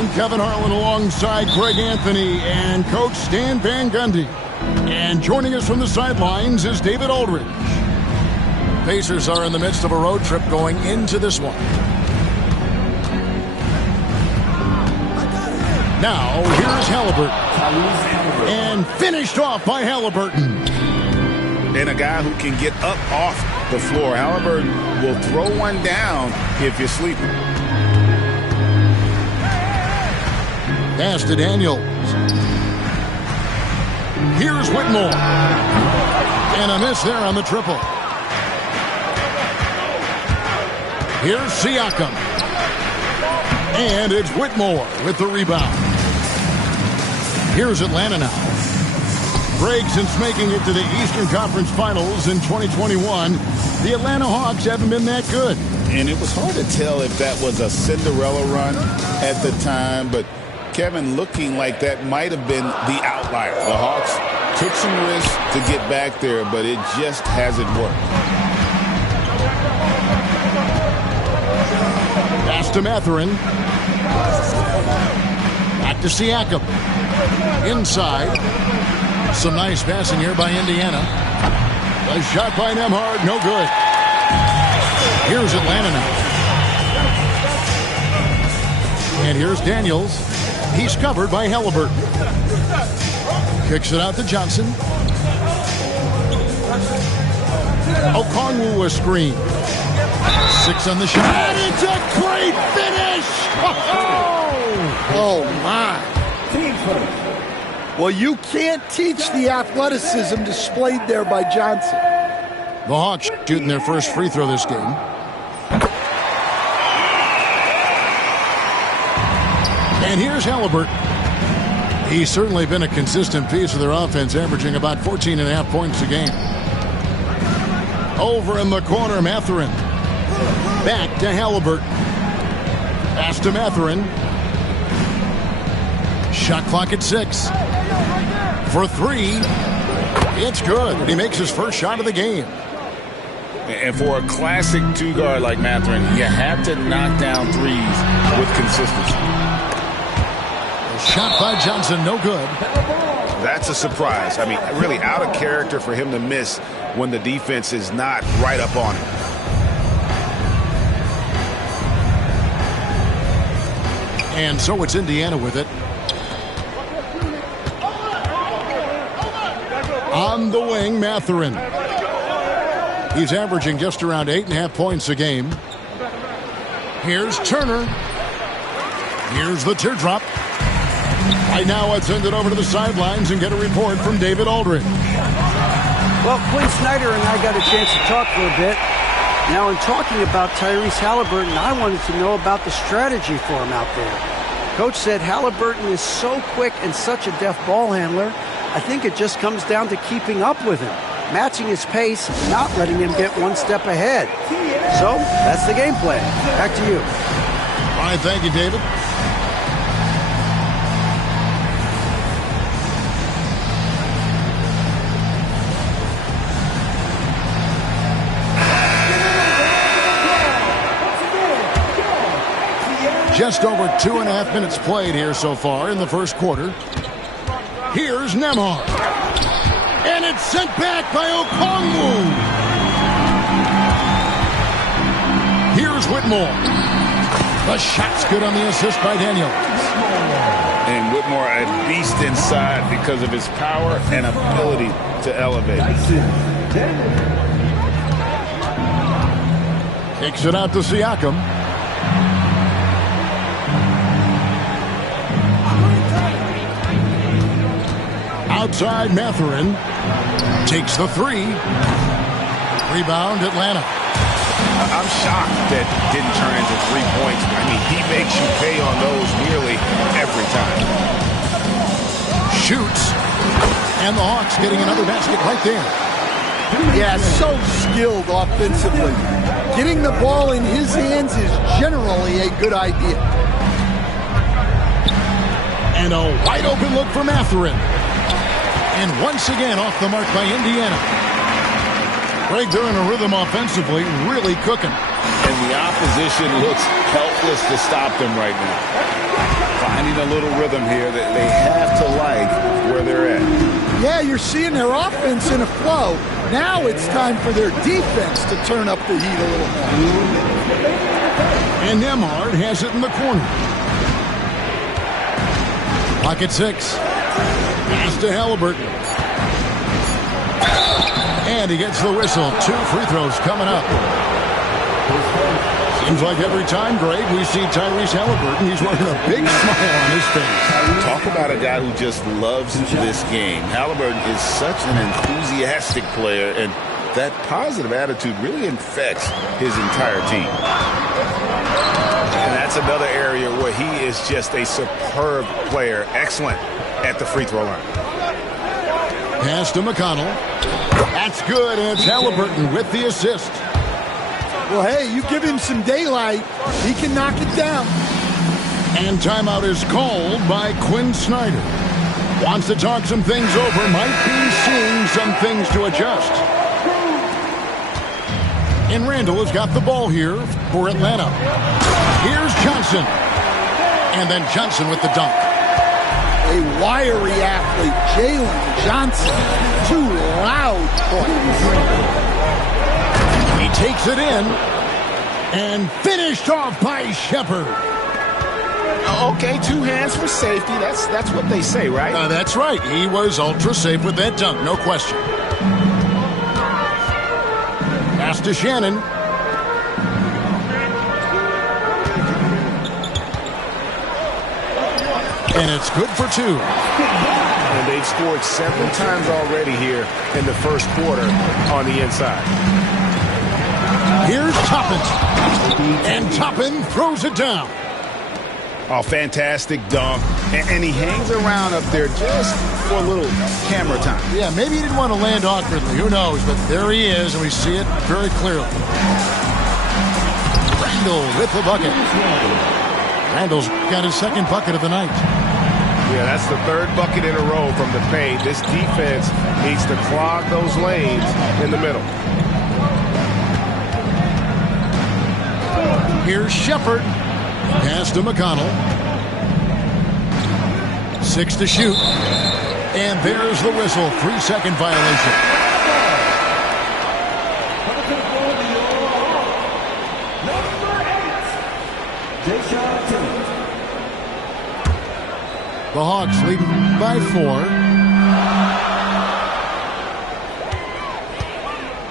I'm Kevin Harlan alongside Greg Anthony and Coach Stan Van Gundy. And joining us from the sidelines is David Aldridge. Pacers are in the midst of a road trip going into this one. Now, here's Halliburton. And finished off by Halliburton. And a guy who can get up off the floor. Halliburton will throw one down if you're sleeping. Pass to Daniels. Here's Whitmore. And a miss there on the triple. Here's Siakam. And it's Whitmore with the rebound. Here's Atlanta now. Greg, since making it to the Eastern Conference Finals in 2021, the Atlanta Hawks haven't been that good. And it was hard to tell if that was a Cinderella run at the time, but Kevin, looking like that might have been the outlier. The Hawks took some risks to get back there, but it just hasn't worked. Pass to Mathurin. Back to Siakam. Inside. Some nice passing here by Indiana. A shot by Nembhard, no good. Here's Atlanta now. And here's Daniels. He's covered by Halliburton. Kicks it out to Johnson. Okongwu a screen. 6 on the shot. And it's a great finish! Oh my. Well, you can't teach the athleticism displayed there by Johnson. The Hawks shooting their first free throw this game. And here's Halliburton. He's certainly been a consistent piece of their offense, averaging about 14.5 points a game. Over in the corner, Mathurin. Back to Halliburton. Pass to Mathurin. Shot clock at 6. For 3. It's good. And he makes his first shot of the game. And for a classic two-guard like Mathurin, you have to knock down threes with consistency. Shot by Johnson, no good. That's a surprise. I mean, really out of character for him to miss when the defense is not right up on him. And so it's Indiana with it. On the wing, Mathurin. He's averaging just around 8.5 points a game. Here's Turner. Here's the teardrop. Right now, let's send it over to the sidelines and get a report from David Aldridge. Well, Quinn Snyder and I got a chance to talk for a bit. Now, in talking about Tyrese Halliburton, I wanted to know about the strategy for him out there. Coach said Halliburton is so quick and such a deft ball handler, I think it just comes down to keeping up with him, matching his pace, not letting him get one step ahead. So, that's the game plan. Back to you. All right, thank you, David. Just over 2.5 minutes played here so far in the first quarter. Here's Nembhard. And it's sent back by Okongwu. Here's Whitmore. The shot's good on the assist by Daniels. And Whitmore a beast inside because of his power and ability to elevate. Kicks it out to Siakam. Outside, Mathurin takes the 3. Rebound, Atlanta. I'm shocked that didn't turn into 3 points. I mean, he makes you pay on those nearly every time. Shoots. And the Hawks getting another basket right there. Yeah, so skilled offensively. Getting the ball in his hands is generally a good idea. And a wide open look for Mathurin. And once again off the mark by Indiana. Greg, they're in a rhythm offensively, really cooking. And the opposition looks helpless to stop them right now. Finding a little rhythm here that they have to like where they're at. Yeah, you're seeing their offense in a flow. Now it's time for their defense to turn up the heat a little more. And Nembhard has it in the corner. Pocket 6. Pass to Halliburton. And he gets the whistle. 2 free throws coming up. Seems like every time, Greg, we see Tyrese Halliburton, he's wearing a big smile on his face. Talk about a guy who just loves this game. Halliburton is such an enthusiastic player, and that positive attitude really infects his entire team. And that's another area where he is just a superb player. Excellent at the free throw line. Pass to McConnell. That's good, and it's Halliburton with the assist. Well, hey, you give him some daylight, he can knock it down. And timeout is called by Quinn Snyder. Wants to talk some things over, might be seeing some things to adjust. And Randall has got the ball here for Atlanta. Here's Johnson. And then Johnson with the dunk. A wiry athlete, Jalen Johnson. 2 loud points. He takes it in and finished off by Shepherd. Okay, 2 hands for safety. That's what they say, right? That's right. He was ultra safe with that dunk, no question. Pass to Shannon. And it's good for 2. And they've scored several times already here in the first quarter on the inside. Here's Toppin. And Toppin throws it down. Oh, fantastic dunk. And he hangs around up there just for a little camera time. Yeah, maybe he didn't want to land awkwardly. Who knows? But there he is, and we see it very clearly. Randall with the bucket. Randall's got his 2nd bucket of the night. Yeah, that's the 3rd bucket in a row from the paint. This defense needs to clog those lanes in the middle. Here's Shepherd. Pass to McConnell. 6 to shoot. And there's the whistle. 3-second violation. The Hawks lead by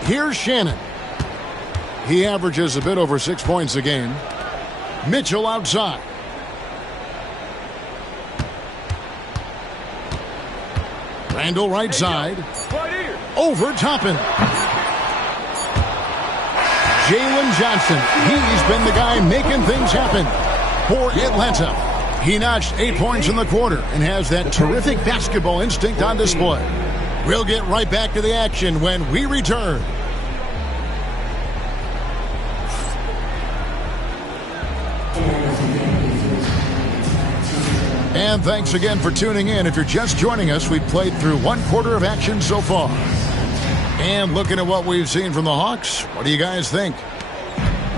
4. Here's Shannon. He averages a bit over 6 points a game. Mitchell outside. Randall right side. Over Toppin. Jalen Johnson. He's been the guy making things happen for Atlanta. He notched 8 points in the quarter and has that terrific basketball instinct on display. We'll get right back to the action when we return. And thanks again for tuning in. If you're just joining us, we've played through 1 quarter of action so far. And looking at what we've seen from the Hawks, what do you guys think?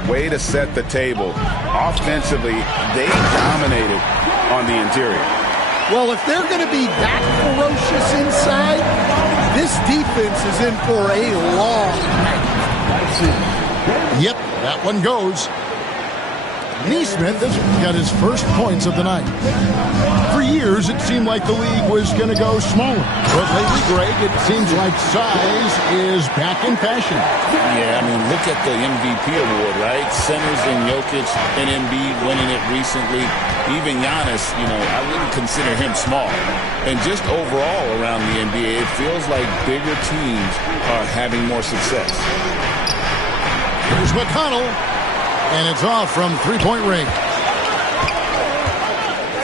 Way to set the table. Offensively, they dominated on the interior. Well, if they're going to be that ferocious inside, this defense is in for a long night. Yep, that one goes. Neesmith has got his first points of the night. For years, it seemed like the league was going to go smaller. But lately, Greg, it seems like size is back in fashion. Yeah, I mean, look at the MVP award, right? Centers and Jokic and Embiid winning it recently. Even Giannis, I wouldn't consider him small. And just overall around the NBA, it feels like bigger teams are having more success. Here's McConnell. And it's off from three-point range.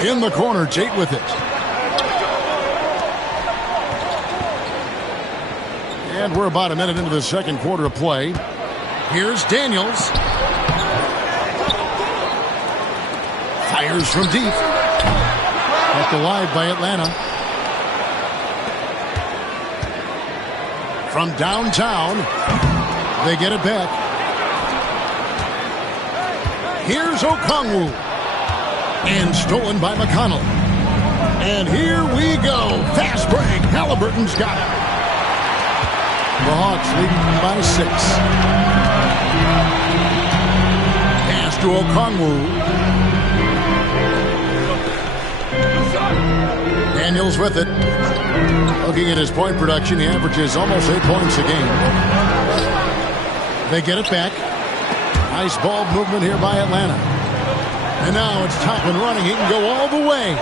In the corner, Tate with it. And we're about a minute into the second quarter of play. Here's Daniels. Fires from deep. Kept alive by Atlanta. From downtown, they get it back. Here's Okongwu. And stolen by McConnell. And here we go. Fast break. Halliburton's got it. The Hawks leading by 6. Pass to Okongwu. Daniels with it. Looking at his point production, he averages almost 8 points a game. They get it back. Nice ball movement here by Atlanta. And now it's top and running. He can go all the way.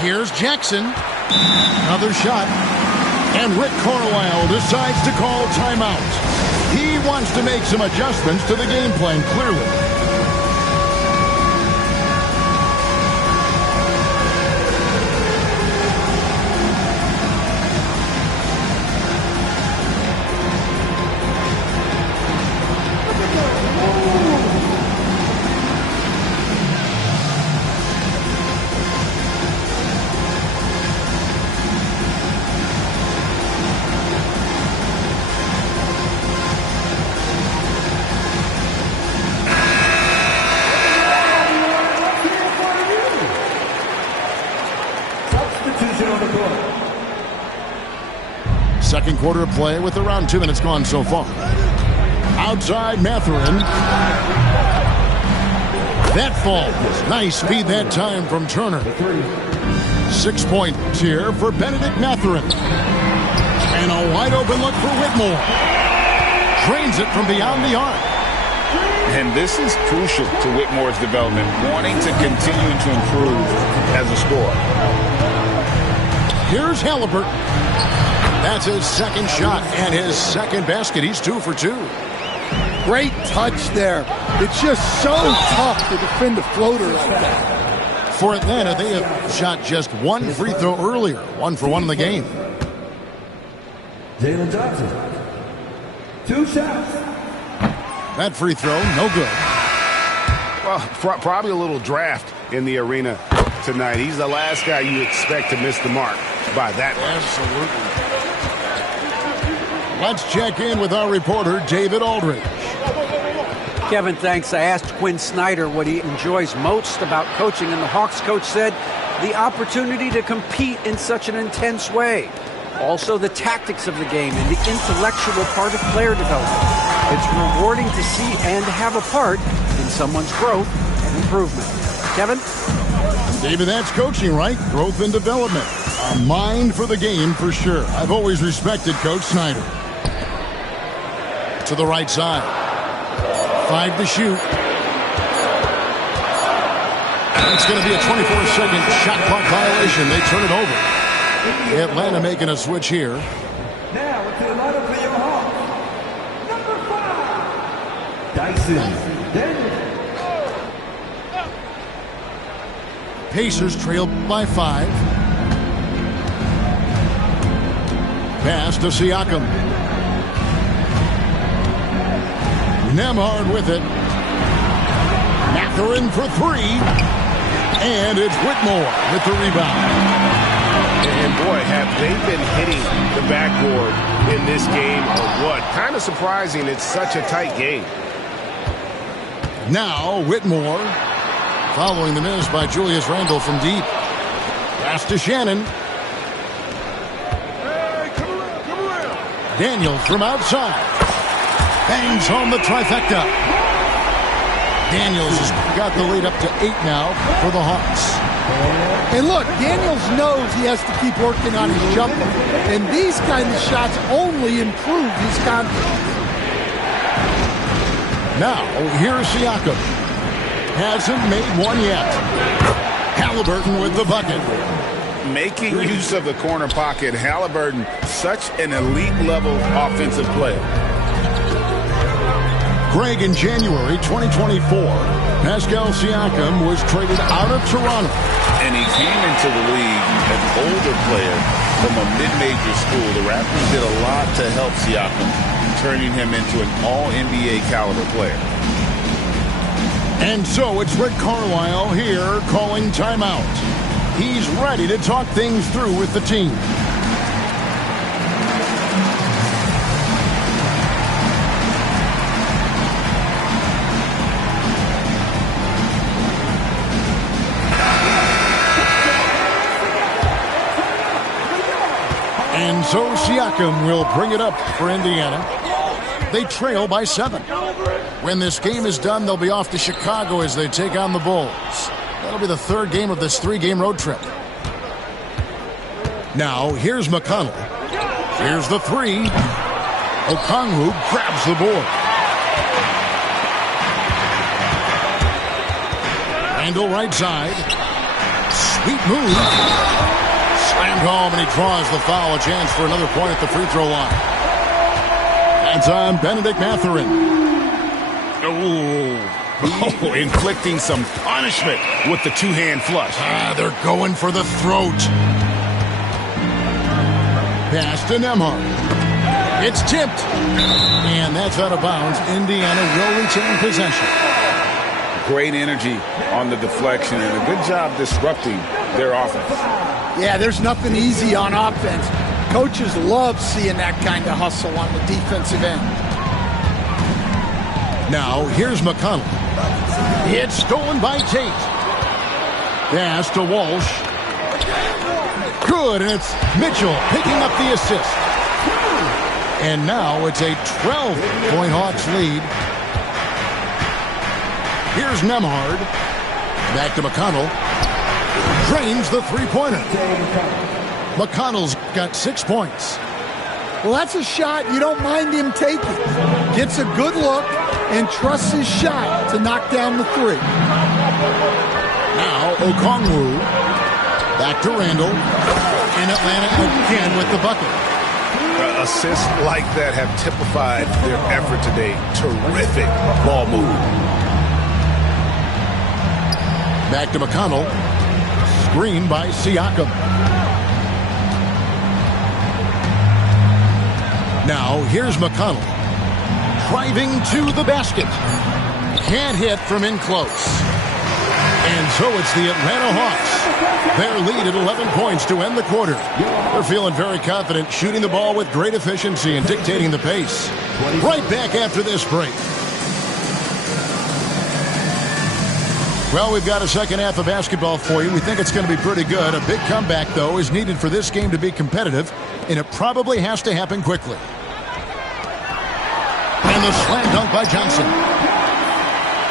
Here's Jackson. Another shot. And Rick Carlisle decides to call timeout. He wants to make some adjustments to the game plan, clearly. Second quarter of play with around 2 minutes gone so far. Outside Mathurin. That falls. Nice speed that time from Turner. 6 points here for Benedict Mathurin. And a wide open look for Whitmore. Drains it from beyond the arc. And this is crucial to Whitmore's development, wanting to continue to improve as a scorer. Here's Halliburton. That's his second shot and his second basket. He's 2 for 2. Great touch there. It's just so tough to defend a floater like that. For Atlanta, they have shot just 1 free throw earlier. 1 for 1 in the game. Jalen Johnson. 2 shots. That free throw, no good. Well, probably a little draft in the arena tonight. He's the last guy you expect to miss the mark by that much. Absolutely. Let's check in with our reporter, David Aldridge. Kevin, thanks. I asked Quinn Snyder what he enjoys most about coaching, and the Hawks coach said the opportunity to compete in such an intense way. Also, the tactics of the game and the intellectual part of player development. It's rewarding to see and have a part in someone's growth and improvement. Kevin? David, that's coaching, right? Growth and development. A mind for the game for sure. I've always respected Coach Snyder. To the right side. 5 to shoot. It's going to be a 24-second shot clock violation. They turn it over. Atlanta making a switch here. Now to the lineup for your Hawks. Number 5, Dyson Daniels. Pacers trail by 5. Pass to Siakam. Nembhard with it. Mathurin for 3. And it's Whitmore with the rebound. And boy, have they been hitting the backboard in this game or what? Kind of surprising it's such a tight game. Now Whitmore following the miss by Julius Randle from deep. Pass to Shannon. Hey, come around. Daniels from outside. Bangs home the trifecta. Daniels has got the lead up to 8 now for the Hawks. And look, Daniels knows he has to keep working on his jumper. And these kind of shots only improve his confidence. Now, here's Siakam. Hasn't made one yet. Halliburton with the bucket. Making use of the corner pocket, Halliburton, such an elite-level offensive player. Greg, in January 2024, Pascal Siakam was traded out of Toronto. And he came into the league an older player from a mid-major school. The Raptors did a lot to help Siakam, turning him into an all-NBA caliber player. And so it's Rick Carlisle here calling timeout. He's ready to talk things through with the team. so Siakam will bring it up for Indiana. They trail by 7. When this game is done, they'll be off to Chicago as they take on the Bulls. That'll be the 3rd game of this 3-game road trip. Now, here's McConnell. Here's the 3. Okongwu grabs the board. Randall right side. Sweet move. Slammed home, and he draws the foul. A chance for another point at the free throw line. That's on Bennedict Mathurin. Oh, inflicting some punishment with the 2-hand flush. They're going for the throat. Pass to Nembhard. It's tipped. And that's out of bounds. Indiana will retain possession. Great energy on the deflection and a good job disrupting their offense. Yeah, there's nothing easy on offense. Coaches love seeing that kind of hustle on the defensive end. Now, here's McConnell. It's stolen by Tate. Pass to Walsh. Good, and it's Mitchell picking up the assist. And now it's a 12-point Hawks lead. Here's Nembhard. Back to McConnell. Drains the 3-pointer. McConnell's got 6 points. Well, that's a shot you don't mind him taking. Gets a good look and trusts his shot to knock down the 3. Now Okongwu. Back to Randall. And Atlanta again with the bucket. Assists like that have typified their effort today. Terrific ball movement. Back to McConnell. Screen by Siakam. Now, here's McConnell. Driving to the basket. Can't hit from in close. And so it's the Atlanta Hawks. Their lead at 11 points to end the quarter. They're feeling very confident, shooting the ball with great efficiency and dictating the pace. Right back after this break. Well, we've got a second half of basketball for you. We think it's going to be pretty good. A big comeback, though, is needed for this game to be competitive, and it probably has to happen quickly. And the slam dunk by Johnson.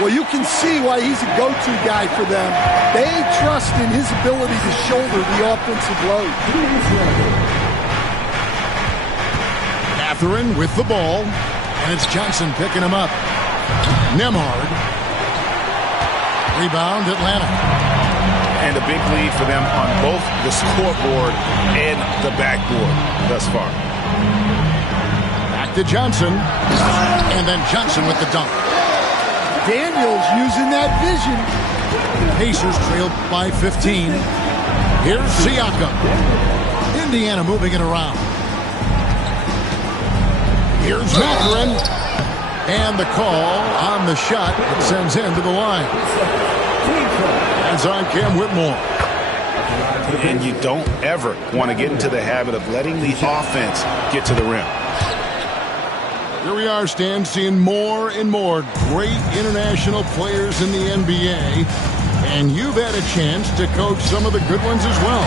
Well, you can see why he's a go-to guy for them. They trust in his ability to shoulder the offensive load. Mathurin with the ball, and it's Johnson picking him up. Nembhard. Rebound, Atlanta. And a big lead for them on both the scoreboard and the backboard thus far. Back to Johnson. And then Johnson with the dunk. Daniels using that vision. Pacers trailed by 15. Here's Siakam. Indiana moving it around. Here's Mathurin. And the call on the shot that sends him to the line. That's on Cam Whitmore. And you don't ever want to get into the habit of letting the offense get to the rim. Here we are, Stan, seeing more and more great international players in the NBA. And you've had a chance to coach some of the good ones as well.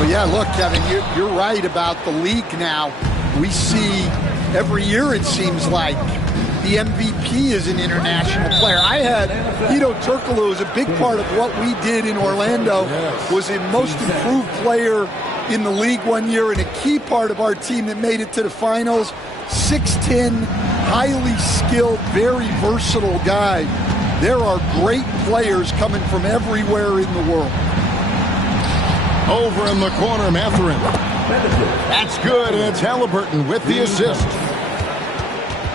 Well, yeah, look, Kevin, you're right about the league now. We see every year, it seems like, the MVP is an international player. I had Hedo Turkoglu as a big part of what we did in Orlando. Yes. Was a most improved player in the league one year and a key part of our team that made it to the finals. 6'10", highly skilled, very versatile guy. There are great players coming from everywhere in the world. Over in the corner, Mathurin. That's good, and it's Halliburton with the assist.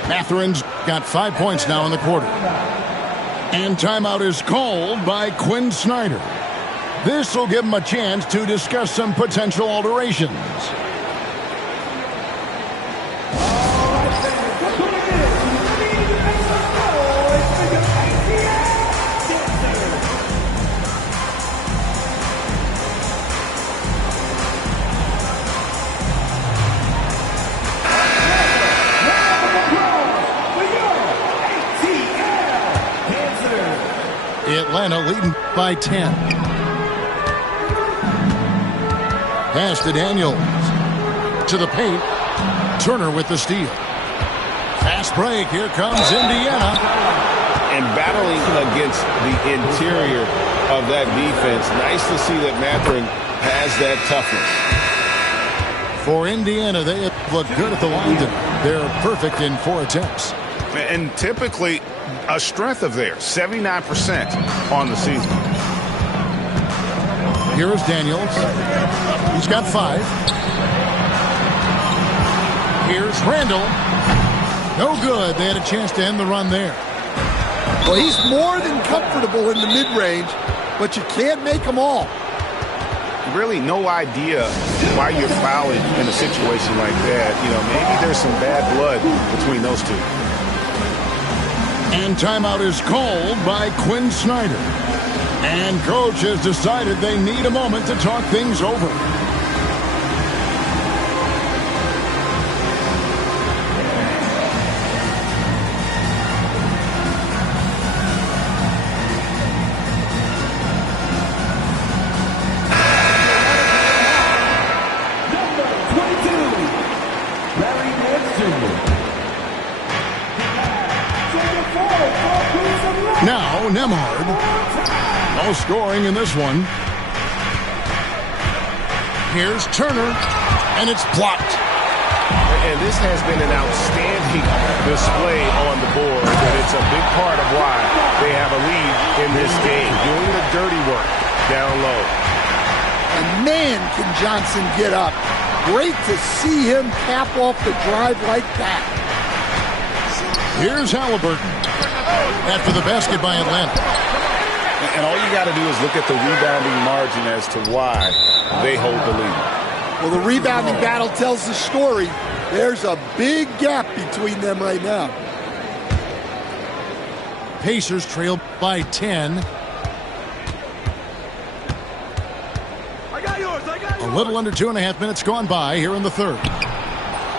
Mathurin's got 5 points now in the quarter. And timeout is called by Quinn Snyder. This will give him a chance to discuss some potential alterations. Atlanta leading by 10. Pass to Daniels. to the paint. Turner with the steal. Fast break. Here comes Indiana. And battling against the interior of that defense. Nice to see that Mathurin has that toughness. For Indiana, they have looked good at the line tonight. They're perfect in 4 attempts. And typically a strength of theirs, 79% on the season. Here is Daniels. He's got 5. Here's Randall. No good. They had a chance to end the run there. Well, he's more than comfortable in the mid-range, but you can't make them all. Really no idea why you're fouling in a situation like that. You know, maybe there's some bad blood between those two. And timeout is called by Quinn Snyder. And coach has decided they need a moment to talk things over. Now, Nembhard. No scoring in this one. Here's Turner, and it's blocked. And this has been an outstanding display on the board, and it's a big part of why they have a lead in this game, doing the dirty work down low. And man, can Johnson get up. Great to see him cap off the drive like that. Here's Halliburton after the basket by Atlanta. And all you got to do is look at the rebounding margin as to why they hold the lead. Well, the rebounding battle tells the story. There's a big gap between them right now. Pacers trail by 10. A little under 2.5 minutes gone by here in the third.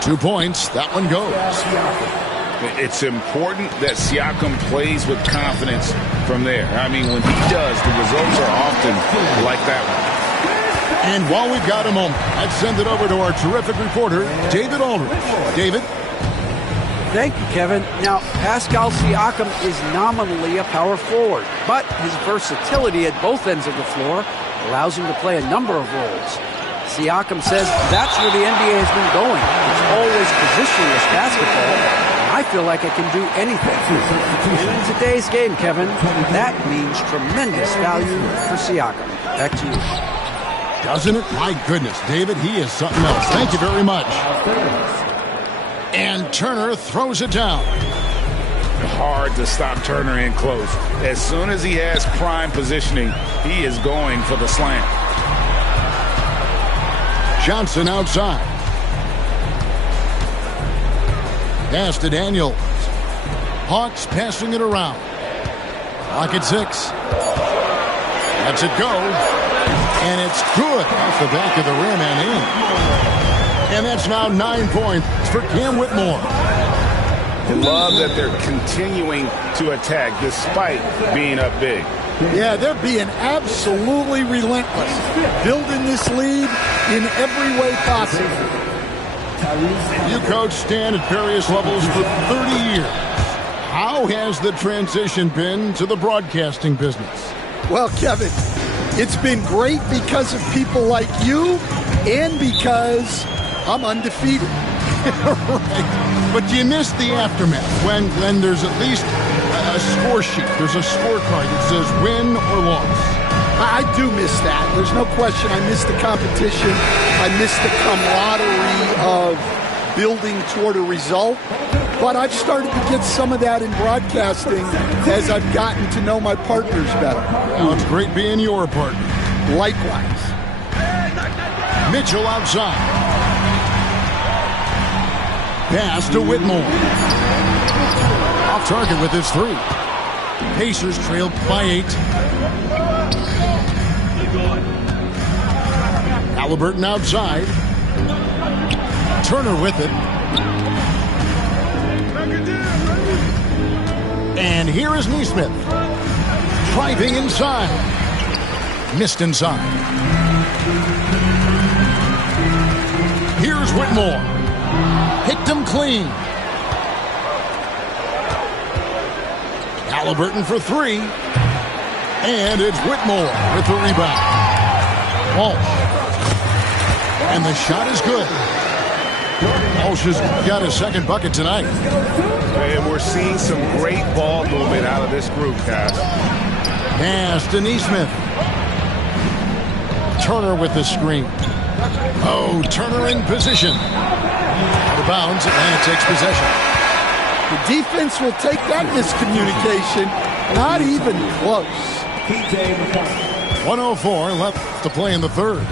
2 points. That one goes. It's important that Siakam plays with confidence from there. I mean, when he does, the results are often like that one. And while we've got a moment, let's send it over to our terrific reporter, David Aldridge. David? Thank you, Kevin. Now, Pascal Siakam is nominally a power forward, but his versatility at both ends of the floor allows him to play a number of roles. Siakam says that's where the NBA has been going. It's always positionless basketball. I feel like I can do anything. And in today's game, Kevin, that means tremendous value for Siakam. Back to you. Doesn't it? My goodness, David, he is something else. Thank you very much. And Turner throws it down. Hard to stop Turner in close. As soon as he has prime positioning, he is going for the slam. Johnson outside. Pass to Daniels. Hawks passing it around. Clock at 6. Lets it go. And it's good off the back of the rim and in. And that's now 9 points for Cam Whitmore. Love that they're continuing to attack despite being up big. Yeah, they're being absolutely relentless. Building this lead in every way possible. You coached Stan at various levels for 30 years. How has the transition been to the broadcasting business? Well, Kevin, it's been great because of people like you and because I'm undefeated. Right. But you miss the aftermath when there's at least a score sheet. There's a scorecard that says win or loss. I do miss that. There's no question. I miss the competition. I miss the camaraderie of building toward a result. But I've started to get some of that in broadcasting as I've gotten to know my partners better. Well, it's great being your partner. Likewise. Mitchell outside. Pass to Whitmore. Off target with his 3. Pacers trail by 8. Halliburton outside. Turner with it. And here is Nesmith. Driving inside. Missed inside. Here's Whitmore. Picked him clean. Halliburton for three. And it's Whitmore with the rebound. Walsh. And the shot is good. Walsh has got his second bucket tonight. And we're seeing some great ball movement out of this group, guys. Pass to Nesmith. Turner with the screen. Oh, Turner in position. Out of bounds, Atlanta takes possession. The defense will take that miscommunication. Not even close. 1:04 left to play in the third.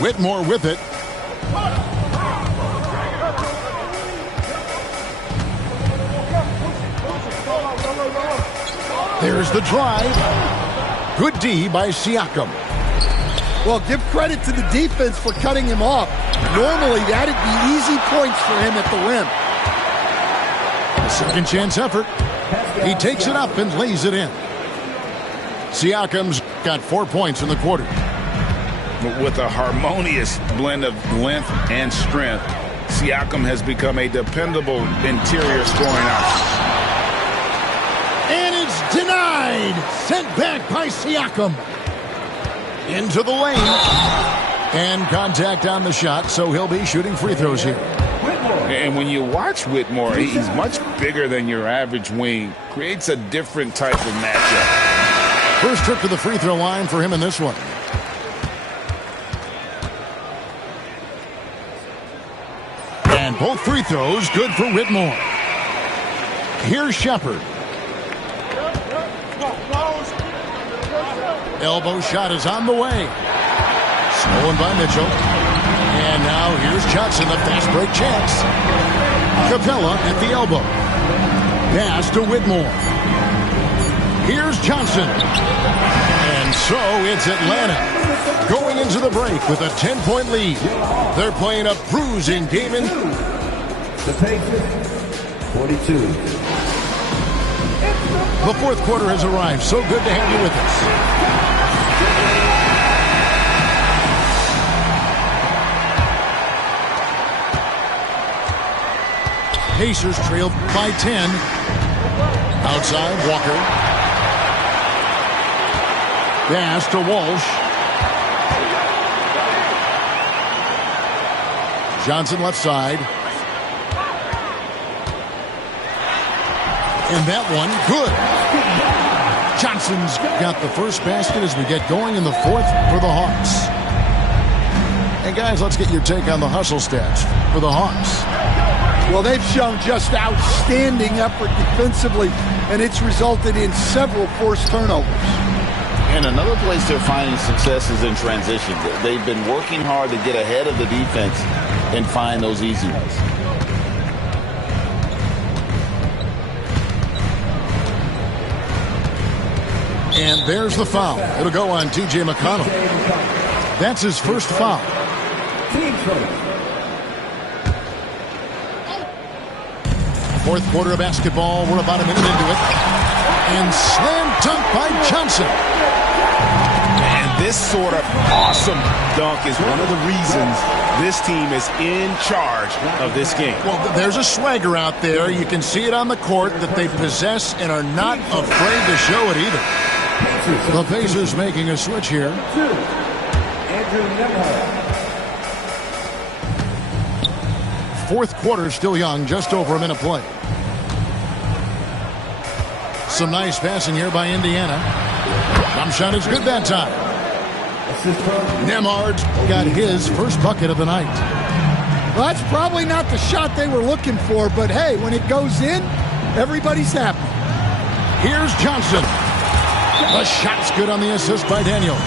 Whitmore with it. There's the drive. Good D by Siakam. Well, give credit to the defense for cutting him off. Normally, that'd be easy points for him at the rim. A second chance effort. He takes it up and lays it in. Siakam's got 4 points in the quarter. With a harmonious blend of length and strength, Siakam has become a dependable interior scoring option. And it's denied. Sent back by Siakam. Into the lane. And contact on the shot, so he'll be shooting free throws here. And when you watch Whitmore, he's much bigger than your average wing. Creates a different type of matchup. First trip to the free throw line for him in this one. And both free throws good for Whitmore. Here's Shepard. Elbow shot is on the way. Stolen by Mitchell. And now here's Johnson, the fast break chance. Capella at the elbow. Pass to Whitmore. Here's Johnson. And so it's Atlanta going into the break with a 10-point lead. They're playing a bruising game in. The Pacers, 42. The fourth quarter has arrived. So good to have you with us. Pacers trail by 10. Outside, Walker. Pass to Walsh. Johnson left side. And that one, good. Johnson's got the first basket as we get going in the fourth for the Hawks. And guys, let's get your take on the hustle stats for the Hawks. Well, they've shown just outstanding effort defensively, and it's resulted in several forced turnovers. And another place they're finding success is in transition. They've been working hard to get ahead of the defense and find those easy ones. And there's the foul. It'll go on T.J. McConnell. That's his first foul. Fourth quarter of basketball. We're about a minute into it. And slam dunk by Johnson. And this sort of awesome dunk is one of the reasons this team is in charge of this game. Well, there's a swagger out there. You can see it on the court that they possess and are not afraid to show it either. The Pacers making a switch here. Fourth quarter still young, just over a minute play. Some nice passing here by Indiana. Jump shot is good that time. Nembhard's got his first bucket of the night. Well, that's probably not the shot they were looking for, but hey, when it goes in, everybody's happy. Here's Johnson. The shot's good on the assist by Daniels.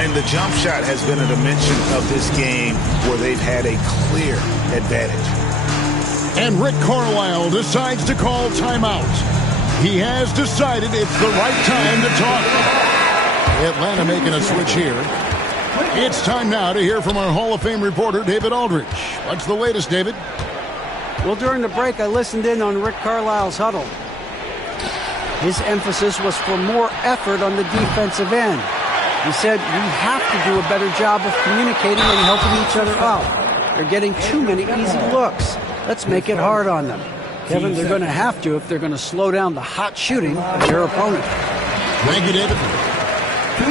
And the jump shot has been a dimension of this game where they've had a clear advantage. And Rick Carlisle decides to call timeout. He has decided it's the right time to talk. Atlanta making a switch here. It's time now to hear from our Hall of Fame reporter, David Aldridge. What's the latest, David? Well, during the break, I listened in on Rick Carlisle's huddle. His emphasis was for more effort on the defensive end. He said, we have to do a better job of communicating and helping each other out. They're getting too many easy looks. Let's make it hard on them. Kevin, they're going to have to if they're going to slow down the hot shooting of their opponent. Negative.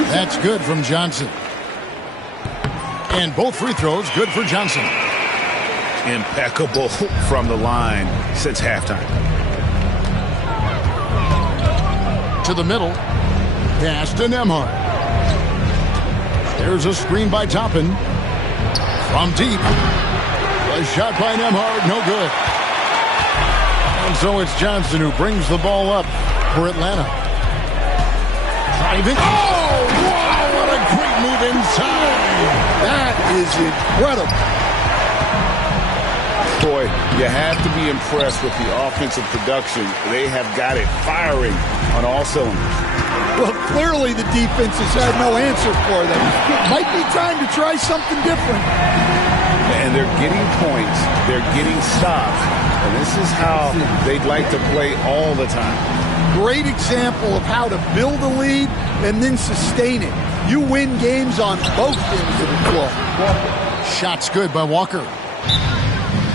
That's good from Johnson. And both free throws good for Johnson. Impeccable from the line since halftime. To the middle. Pass to Nembhard. There's a screen by Toppin. From deep. A shot by Nembhard, no good. And so it's Johnson who brings the ball up for Atlanta. Driving. Oh, wow, what a great move inside. That is incredible. Boy, you have to be impressed with the offensive production. They have got it firing on all cylinders. Well, clearly the defense has had no answer for them. Might be time to try something different. And they're getting points. They're getting stops. And this is how they'd like to play all the time. Great example of how to build a lead and then sustain it. You win games on both ends of the floor. Shot's good by Walker.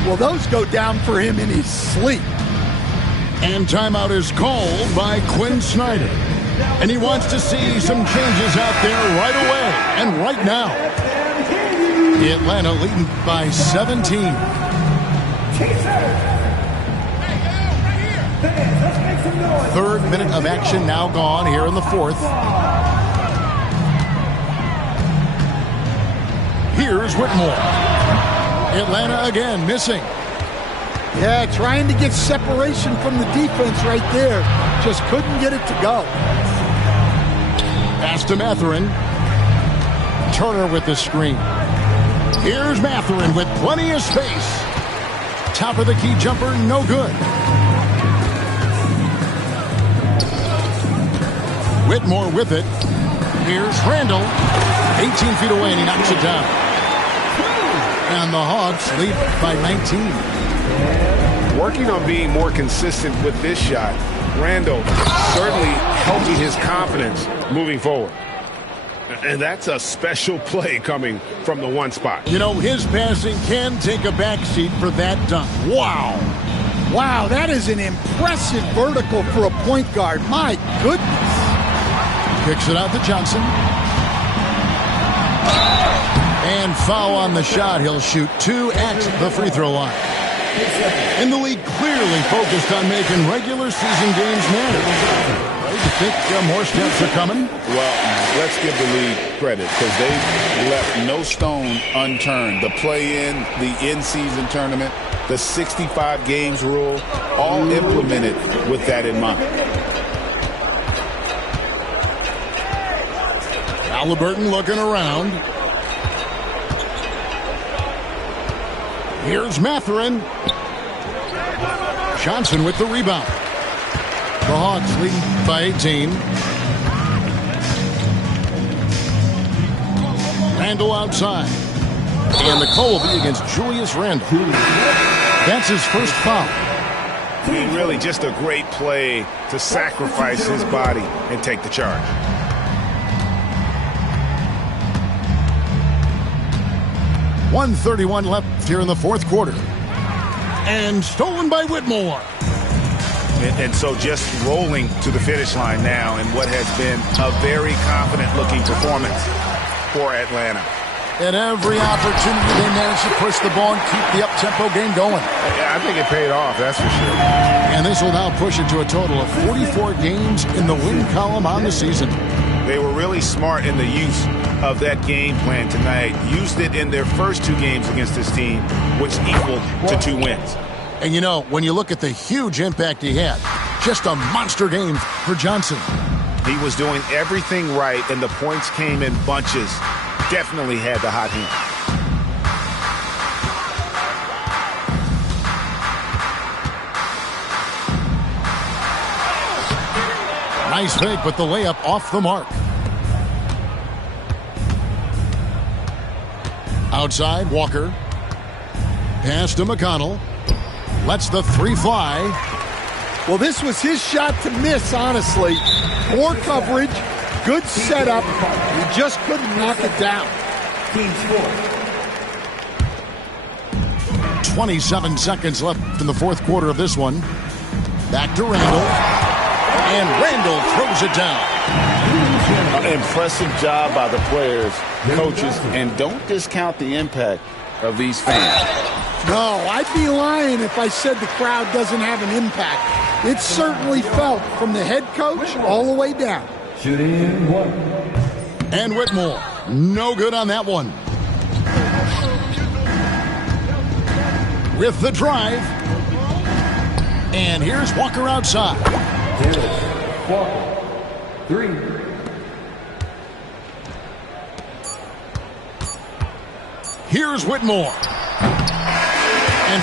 Well, those go down for him in his sleep. And timeout is called by Quinn Snyder. And he wants to see some changes out there right away and right now. Atlanta leading by 17. Third minute of action now gone here in the fourth. Here's Whitmore. Atlanta again missing. Yeah, trying to get separation from the defense right there. Just couldn't get it to go. Pass to Mathurin. Turner with the screen. Here's Mathurin with plenty of space. Top of the key jumper, no good. Whitmore with it. Here's Randall. 18 feet away and he knocks it down. And the Hawks lead by 19. Working on being more consistent with this shot, Randall certainly helping his confidence moving forward. And that's a special play coming from the one spot. You know, his passing can take a backseat for that dunk. Wow. Wow, that is an impressive vertical for a point guard. My goodness. Kicks it out to Johnson. And foul on the shot. He'll shoot 2 at the free throw line. And the league clearly focused on making regular season games matter. Right? You think more steps are coming? Well, let's give the league credit because they left no stone unturned. The play-in, the in-season tournament, the 65 games rule, all implemented with that in mind. Halliburton looking around. Here's Mathurin. Johnson with the rebound. The Hawks lead by 18. Randall outside. And the call will be against Julius Randall. That's his first foul. Really just a great play to sacrifice his body and take the charge. .131 left here in the fourth quarter. And stolen by Whitmore. And so just rolling to the finish line now in what has been a very confident-looking performance for Atlanta. At every opportunity, they managed to push the ball and keep the up-tempo game going. Yeah, I think it paid off, that's for sure. And this will now push it to a total of 44 games in the win column on the season. They were really smart in the use of that game plan tonight. Used it in their first 2 games against this team, which equaled to 2 wins. And you know, when you look at the huge impact he had, just a monster game for Johnson. He was doing everything right, and the points came in bunches. Definitely had the hot hand. Nice fake, but the layup off the mark. Outside, Walker. Pass to McConnell. Lets the 3 fly. Well, this was his shot to miss, honestly. Poor coverage, Good setup. He just couldn't knock it down. Team score. 27 seconds left in the fourth quarter of this one. Back to Randall. And Randall throws it down. Impressive job by the players, coaches, and don't discount the impact of these fans. No, I'd be lying if I said the crowd doesn't have an impact. It's certainly felt from the head coach all the way down. Shooting one. And Whitmore, no good on that one. With the drive. And here's Walker outside. Dennis Walker. 3. Here's Whitmore.